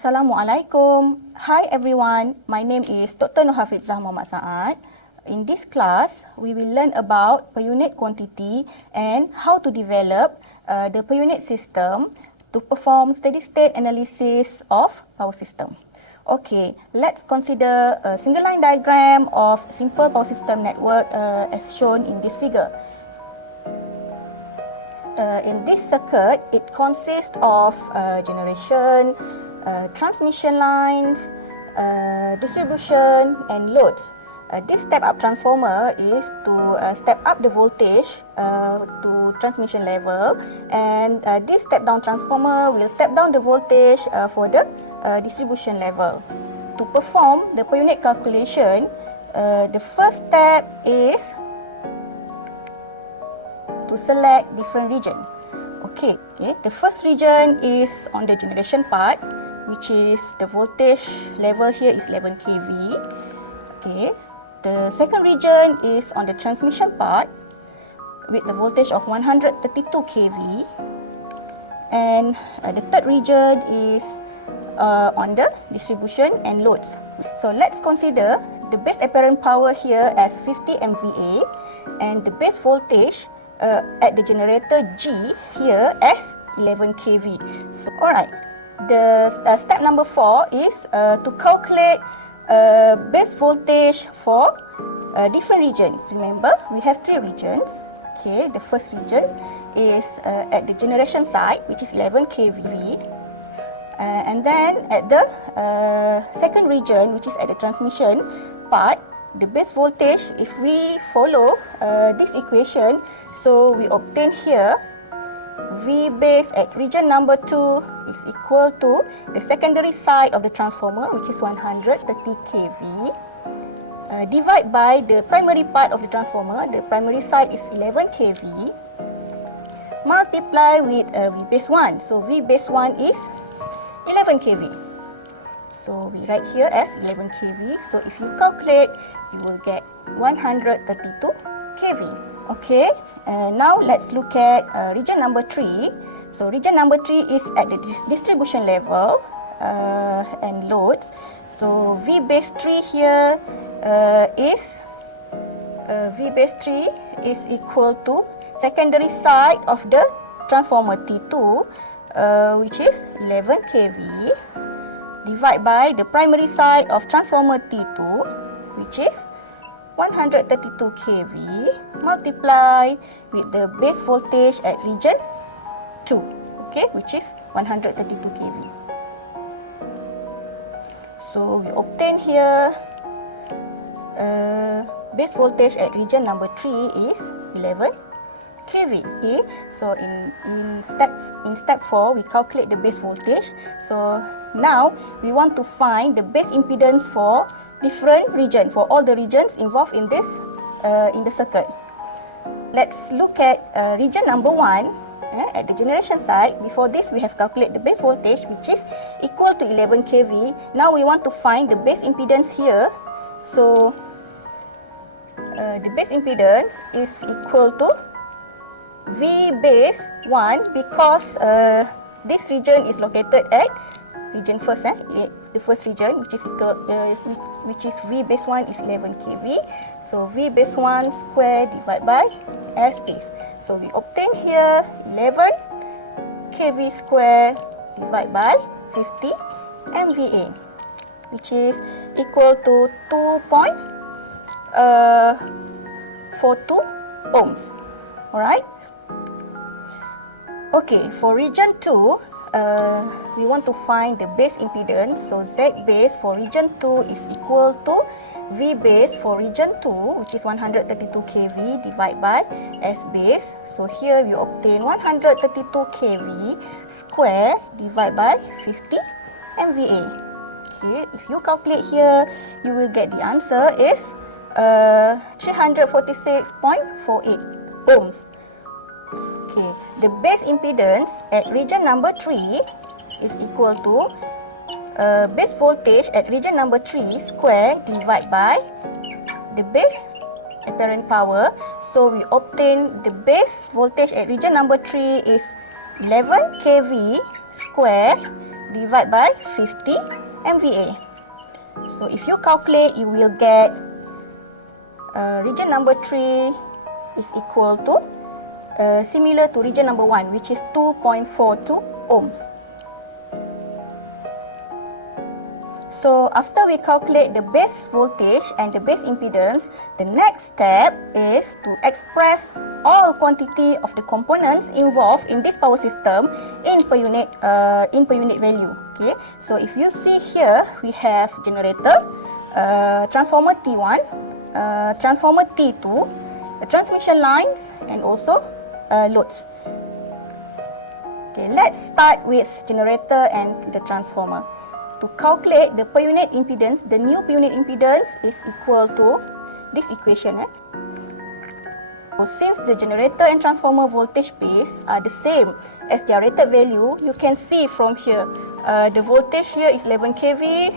Assalamualaikum. Hi everyone, my name is Dr. Nur Hafizah Muhammad Saad. In this class, we will learn about per unit quantity and how to develop the per unit system to perform steady state analysis of power system. Okay, let's consider a single line diagram of simple power system network as shown in this figure. In this circuit, it consists of generation, transmission lines, distribution and loads. This step-up transformer is to step up the voltage to transmission level, and this step-down transformer will step down the voltage for the distribution level. To perform the per unit calculation, the first step is to select different region. Okay, the first region is on the generation part, which is the voltage level here is 11 kV. Okay, the second region is on the transmission part with the voltage of 132 kV, and the third region is on the distribution and loads. So let's consider the base apparent power here as 50 MVA and the base voltage at the generator G here as 11 kV. So alright, the step number 4 is to calculate base voltage for different regions. Remember, we have 3 regions. Okay, the first region is at the generation side, which is 11 kV. And then at the second region, which is at the transmission part, the base voltage, if we follow this equation, so we obtain here V base at region number 2 is equal to the secondary side of the transformer, which is 130 kV, divide by the primary part of the transformer, the primary side is 11 kV, multiply with V base 1. So V base 1 is 11 kV. So we write here as 11 kV. So if you calculate, you will get 132 kV. Okay, now let's look at region number 3. So region number 3 is at the distribution level and loads. So V base 3 here is V base 3 is equal to secondary side of the transformer T2, which is 11 kV, divide by the primary side of transformer T2, which is 132 kV, multiply with the base voltage at region 2, okay, which is 132 kV. So we obtain here base voltage at region number 3 is 11 kV. Okay, so in step 4 we calculate the base voltage. So now we want to find the base impedance for different region, for all the regions involved in this in the circuit. Let's look at region number 1 at the generation side. Before this, we have calculated the base voltage, which is equal to 11 kV. Now we want to find the base impedance here. So the base impedance is equal to V base 1 because this region is located at region first, the first region, which is equal, which is V base 1 is 11 kV. So V base 1 square divided by S base. So we obtain here 11 kV square divided by 50 MVA, which is equal to 2.42 ohms. Alright. Okay, for region 2, we want to find the base impedance. So Z base for region 2 is equal to V base for region 2, which is 132 kV, divided by S base. So here we obtain 132 kV square divided by 50 MVA. Okay, if you calculate here, you will get the answer is 346.48 ohms. Okay, the base impedance at region number 3 is equal to base voltage at region number 3 square divided by the base apparent power. So we obtain the base voltage at region number 3 is 11 kV square divided by 50 MVA. So if you calculate, you will get region number 3 is equal to similar to region number 1, which is 2.42 ohms. So after we calculate the base voltage and the base impedance, the next step is to express all quantity of the components involved in this power system in per unit value. Okay, so if you see here, we have generator, transformer T1, transformer T2, the transmission lines, and also loads. Okay, let's start with generator and the transformer. To calculate the per unit impedance, the new per unit impedance is equal to this equation. So since the generator and transformer voltage base are the same as their rated value, you can see from here, the voltage here is 11 kV.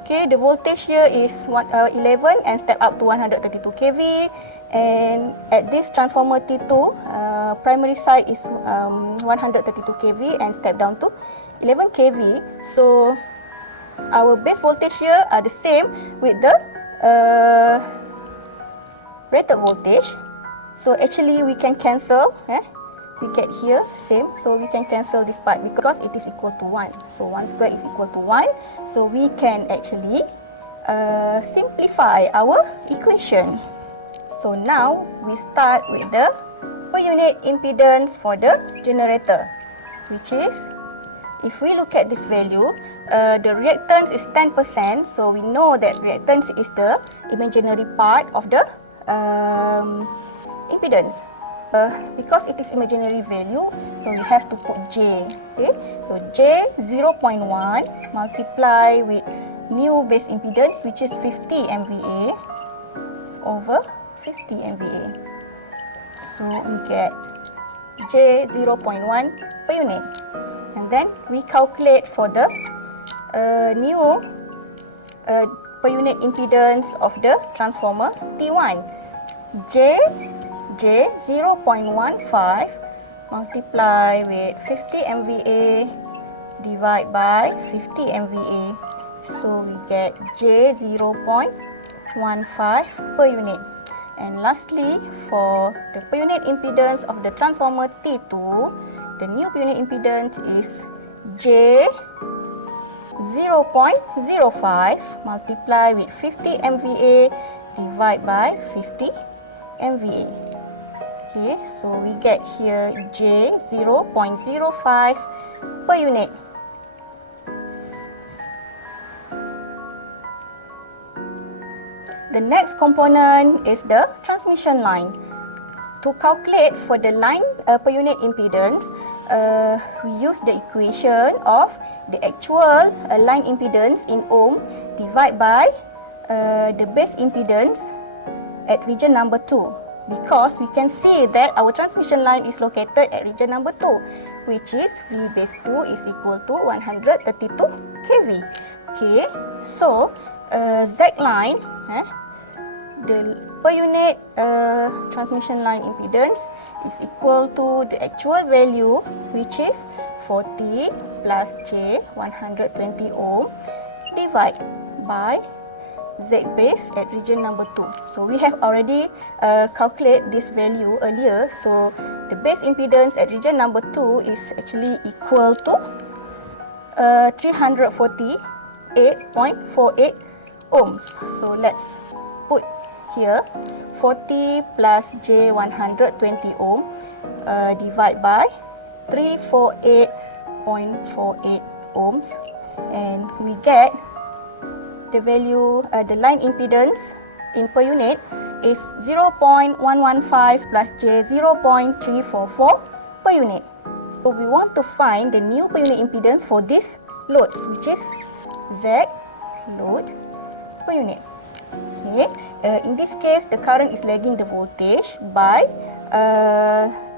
Okay, the voltage here is 11 and step up to 132 kV. And at this transformer T2, primary side is 132 kV and step down to 11 kV. So our base voltage here are the same with the rated voltage. So actually we can cancel. We get here same. So we can cancel this part because it is equal to 1. So 1 square is equal to 1. So we can actually simplify our equation. So now we start with the per unit impedance for the generator, which is, if we look at this value, the reactance is 10%. So we know that reactance is the imaginary part of the impedance. Because it is imaginary value, so we have to put J. Okay, so J 0.1 multiply with new base impedance, which is 50 MVA over 50 MVA. So we get J 0.1 per unit. And then we calculate for the new per unit impedance of the transformer T1. J 0.15 multiply with 50 MVA divide by 50 MVA. So we get J 0.15 per unit. And lastly, for the per unit impedance of the transformer T2, the new per unit impedance is J 0.05 multiply with 50 MVA divide by 50 MVA. Okay, so we get here J 0.05 per unit. The next component is the transmission line. To calculate for the line per unit impedance, we use the equation of the actual line impedance in ohm divided by the base impedance at region number 2, because we can see that our transmission line is located at region number 2, which is V base 2 is equal to 132 kV. Okay, so Z line, the per unit transmission line impedance is equal to the actual value, which is 40 plus J 120 ohm divided by Z base at region number 2. So we have already calculated this value earlier. So the base impedance at region number 2 is actually equal to 348.48 ohms. So let's put here 40 plus J 120 ohm divided by 348.48 ohms, and we get the value, the line impedance in per unit is 0.115 plus J 0.344 per unit. So we want to find the new per unit impedance for this loads, which is Z load per unit. Okay. In this case, the current is lagging the voltage by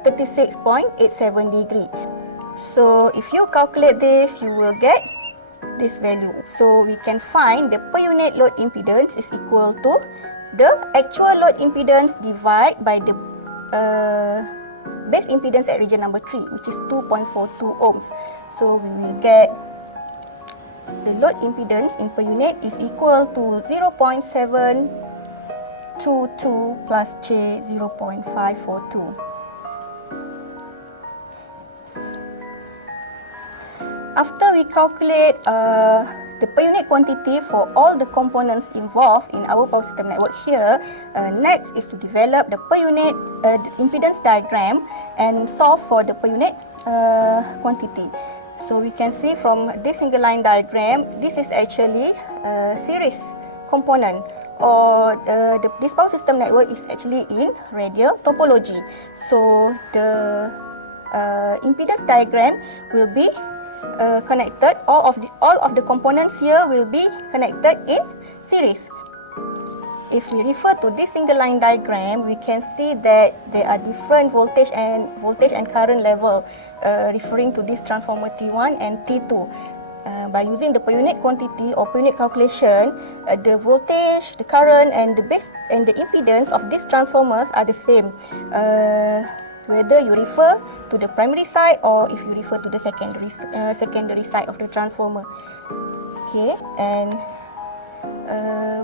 36.87 degree. So if you calculate this, you will get this value. So we can find the per unit load impedance is equal to the actual load impedance divided by the base impedance at region number 3, which is 2.42 ohms. So we will get the load impedance in per unit is equal to 0.722 plus J 0.542. After we calculate the per unit quantity for all the components involved in our power system network here, next is to develop the per unit impedance diagram and solve for the per unit quantity. So we can see from this single line diagram, this is actually a series component, or this power system network is actually in radial topology. So the impedance diagram will be connected. All of the components here will be connected in series. If we refer to this single line diagram, we can see that there are different voltage and current level referring to this transformer T1 and T2. By using the per unit quantity or per unit calculation, the voltage, the current, and the base and the impedance of these transformers are the same. Whether you refer to the primary side or if you refer to the secondary side of the transformer. Okay, and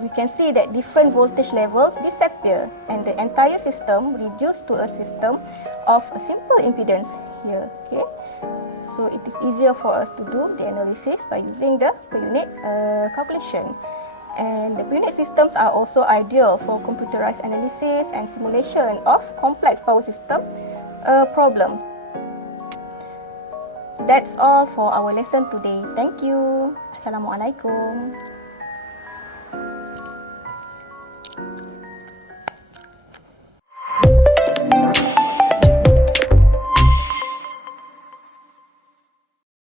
we can see that different voltage levels disappear and the entire system reduced to a system of a simple impedance here. Okay, so it is easier for us to do the analysis by using the per unit calculation. And the per unit systems are also ideal for computerized analysis and simulation of complex power system problems. That's all for our lesson today. Thank you. Assalamualaikum.